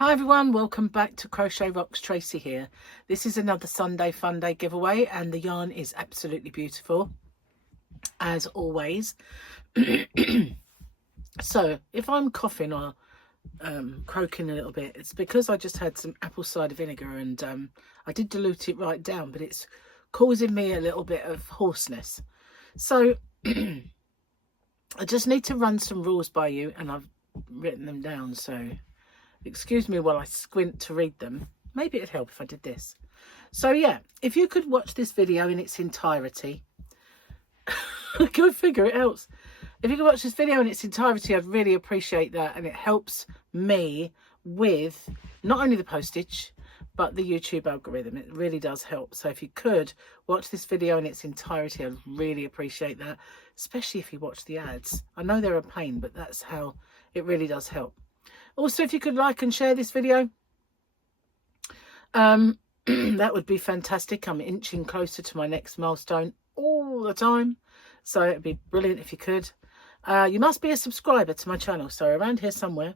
Hi everyone, welcome back to Crochet Rocks. Tracy here. This is another Sunday Funday giveaway and the yarn is absolutely beautiful as always. So if I'm coughing or croaking a little bit, it's because I just had some apple cider vinegar and I did dilute it right down, but it's causing me a little bit of hoarseness. So I just need to run some rules by you and I've written them down, so excuse me while I squint to read them. Maybe it'd help if I did this. So yeah, if you could watch this video in its entirety, go figure it else. If you could watch this video in its entirety, I'd really appreciate that, and it helps me with not only the postage but the YouTube algorithm. It really does help. So if you could watch this video in its entirety, I'd really appreciate that, especially if you watch the ads. I know they're a pain, but that's how it really does help. Also, if you could like and share this video, that would be fantastic. I'm inching closer to my next milestone all the time, so it'd be brilliant if you could. You must be a subscriber to my channel, so around here somewhere,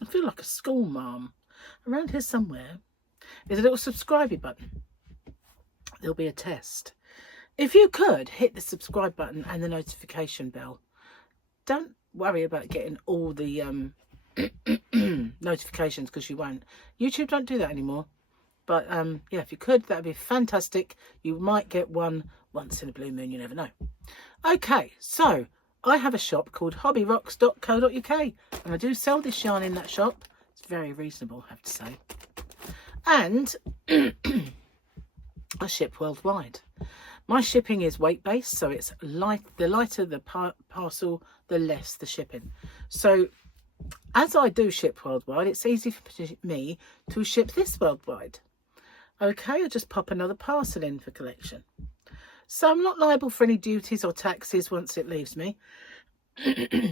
I feel like a school mom. Around here somewhere is a little subscribe button. There'll be a test. If you could hit the subscribe button and the notification bell, don't worry about getting all the notifications, because you won't. YouTube don't do that anymore, but yeah, if you could, that'd be fantastic. You might get one once in a blue moon, you never know. Okay, so I have a shop called hobbyrocks.co.uk and I do sell this yarn in that shop. It's very reasonable, I have to say, and I ship worldwide. My shipping is weight based, so it's light. The lighter the parcel, the less the shipping. So as I do ship worldwide, it's easy for me to ship this worldwide. Okay, I'll just pop another parcel in for collection. So I'm not liable for any duties or taxes once it leaves me.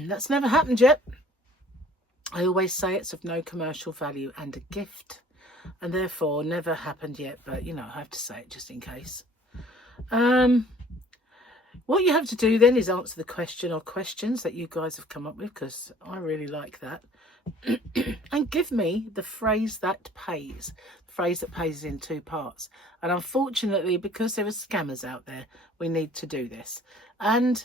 That's never happened yet. I always say it's of no commercial value and a gift, and therefore never happened yet, but you know, I have to say it just in case. What you have to do then is answer the question or questions that you guys have come up with, because I really like that. And give me the phrase that pays. The phrase that pays is in two parts. And unfortunately, because there are scammers out there, we need to do this. And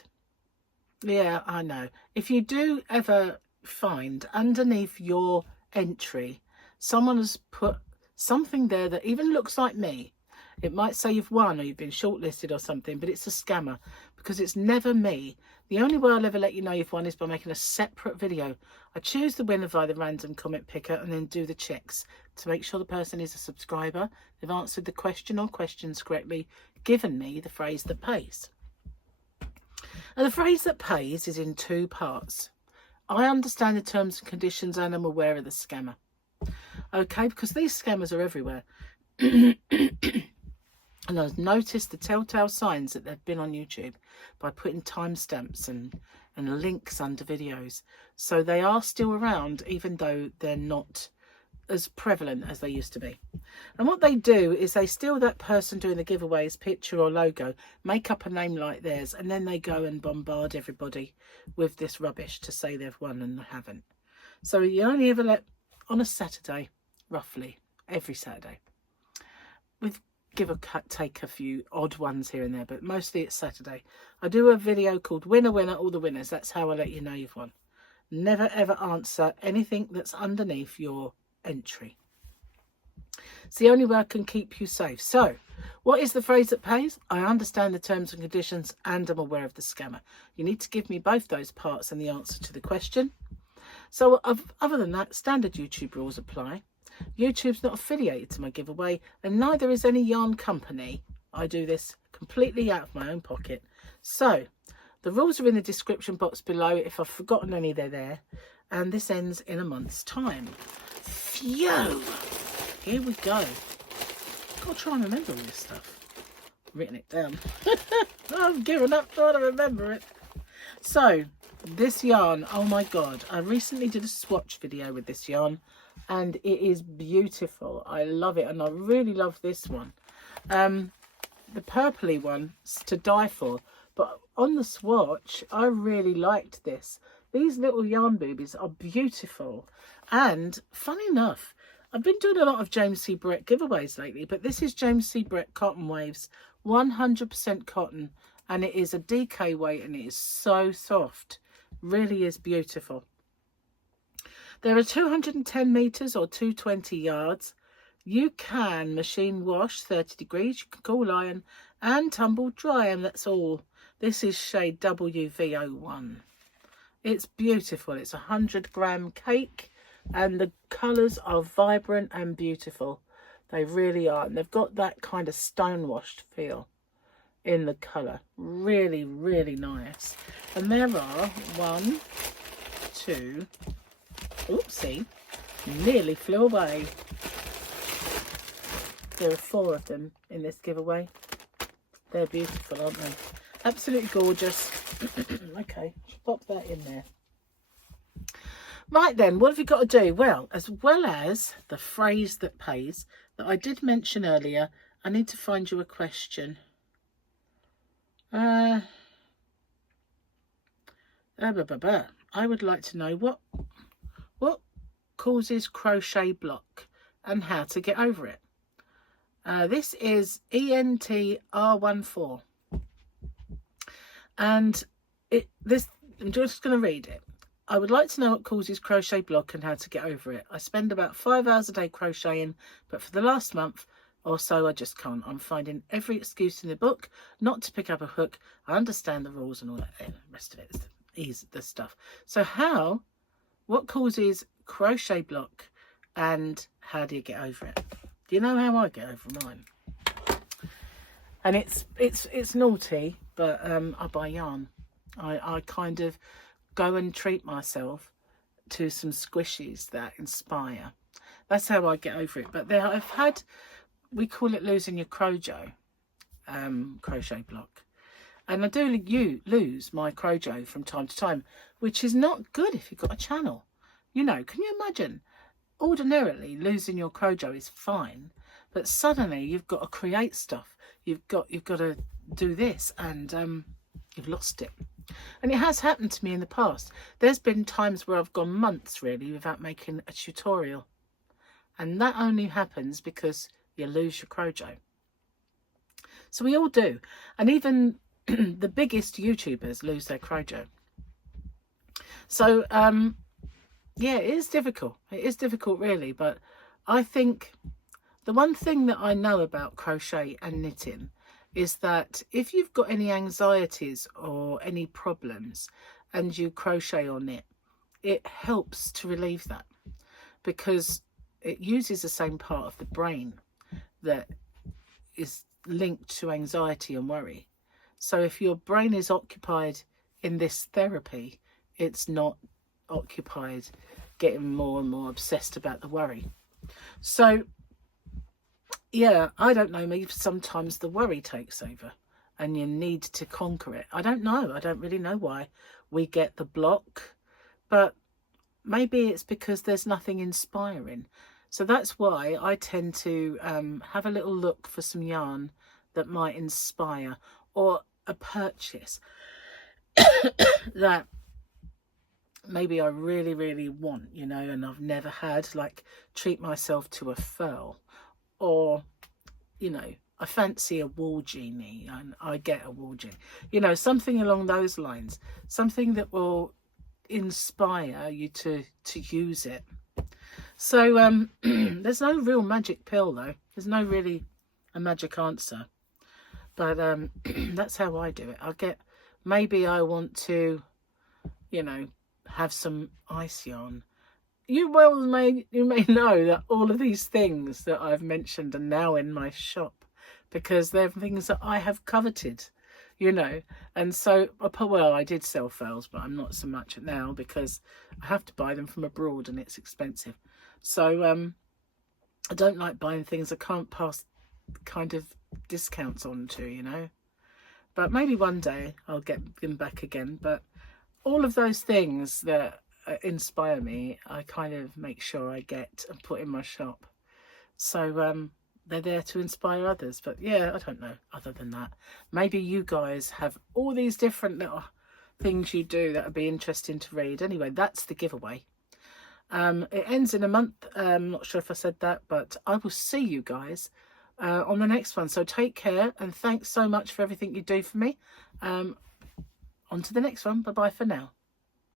yeah, I know. If you do ever find underneath your entry, someone has put something there that even looks like me, it might say you've won or you've been shortlisted or something, but it's a scammer, because it's never me. The only way I'll ever let you know you've won is by making a separate video. I choose the winner via the random comment picker and then do the checks to make sure the person is a subscriber, they've answered the question or questions correctly, given me the phrase that pays. And the phrase that pays is in two parts. I understand the terms and conditions and I'm aware of the scammer. Okay, because these scammers are everywhere. And I've noticed the telltale signs that they've been on YouTube by putting timestamps and links under videos. So they are still around, even though they're not as prevalent as they used to be. And what they do is they steal that person doing the giveaway's picture or logo, make up a name like theirs, and then they go and bombard everybody with this rubbish to say they've won and they haven't. So you only ever let on a Saturday, roughly every Saturday, with give or take a few odd ones here and there, but mostly it's Saturday, I do a video called Winner Winner All the Winners. That's how I let you know you've won. Never ever answer anything that's underneath your entry. It's the only way I can keep you safe. So what is the phrase that pays? I understand the terms and conditions and I'm aware of the scammer. You need to give me both those parts and the answer to the question. So other than that, standard YouTube rules apply. YouTube's not affiliated to my giveaway, and neither is any yarn company. I do this completely out of my own pocket. So the rules are in the description box below. If I've forgotten any, they're there. And this ends in a month's time. Phew! Here we go. Gotta try and remember all this stuff. Written it down. I've given up trying to remember it. So this yarn, oh my god, I recently did a swatch video with this yarn and it is beautiful. I love it, and I really love this one. The purpley one to die for, but on the swatch I really liked this. These little yarn boobies are beautiful, And funny enough, I've been doing a lot of James C. Brett giveaways lately, but this is James C. Brett Cotton Waves, 100% cotton, and it is a DK weight, and it is so soft. Really is beautiful. There are 210 meters or 220 yards. You can machine wash 30 degrees, you can cool iron and tumble dry, and that's all. This is shade WV01. It's beautiful. It's a 100-gram cake, and the colours are vibrant and beautiful. They really are. And they've got that kind of stone washed feel in the colour. Really, really nice. And there are 1, 2, oopsie, nearly flew away. There are 4 of them in this giveaway. They're beautiful, aren't they? Absolutely gorgeous. Okay, pop that in there. Right then, what have you got to do? Well as the phrase that pays that I did mention earlier, I need to find you a question. I would like to know what causes crochet block and how to get over it. This is ENTR14, and I'm just going to read it. I would like to know what causes crochet block and how to get over it. I spend about 5 hours a day crocheting, but for the last month or so I just can't. I'm finding every excuse in the book not to pick up a hook. I understand the rules and all that, and the rest of it is easy, the stuff. So what causes crochet block and how do you get over it? Do you know how I get over mine? And it's naughty, but I buy yarn. I kind of go and treat myself to some squishies that inspire. That's how I get over it. But I've had, we call it losing your crochet block. And I do lose my crochet from time to time, which is not good if you've got a channel. You know, can you imagine? Ordinarily, losing your crochet is fine, but suddenly you've got to create stuff. You've got to do this, and you've lost it. And it has happened to me in the past. There's been times where I've gone months really without making a tutorial, and that only happens because you lose your crochet. So we all do, and even the biggest YouTubers lose their crochet. So yeah, it is difficult. It is difficult really, but I think the one thing that I know about crochet and knitting is that if you've got any anxieties or any problems and you crochet or knit, it helps to relieve that, because it uses the same part of the brain that is linked to anxiety and worry. So if your brain is occupied in this therapy, it's not occupied getting more and more obsessed about the worry. So yeah, I don't know, maybe sometimes the worry takes over and you need to conquer it. I don't know. I don't really know why we get the block, but maybe it's because there's nothing inspiring. So that's why I tend to have a little look for some yarn that might inspire, or a purchase that maybe I really, really want, you know, and I've never had, like treat myself to a furl. Or, you know, I fancy a wall genie and I get a wall genie. You know, something along those lines. Something that will inspire you to use it. So there's no real magic pill though. There's no really a magic answer. But that's how I do it. Maybe I want to, you know, have some ice yarn. You may know that all of these things that I've mentioned are now in my shop, because they're things that I have coveted, you know. And so, well, I did sell furls, but I'm not so much now because I have to buy them from abroad and it's expensive. So I don't like buying things I can't pass kind of discounts on to, you know. But maybe one day I'll get them back again. But all of those things that inspire me, I kind of make sure I get and put in my shop. So they're there to inspire others. But yeah, I don't know. Other than that, maybe you guys have all these different little things you do that would be interesting to read. Anyway, that's the giveaway. It ends in a month. Not sure if I said that, but I will see you guys on the next one. So take care, and thanks so much for everything you do for me. On to the next one. Bye bye for now.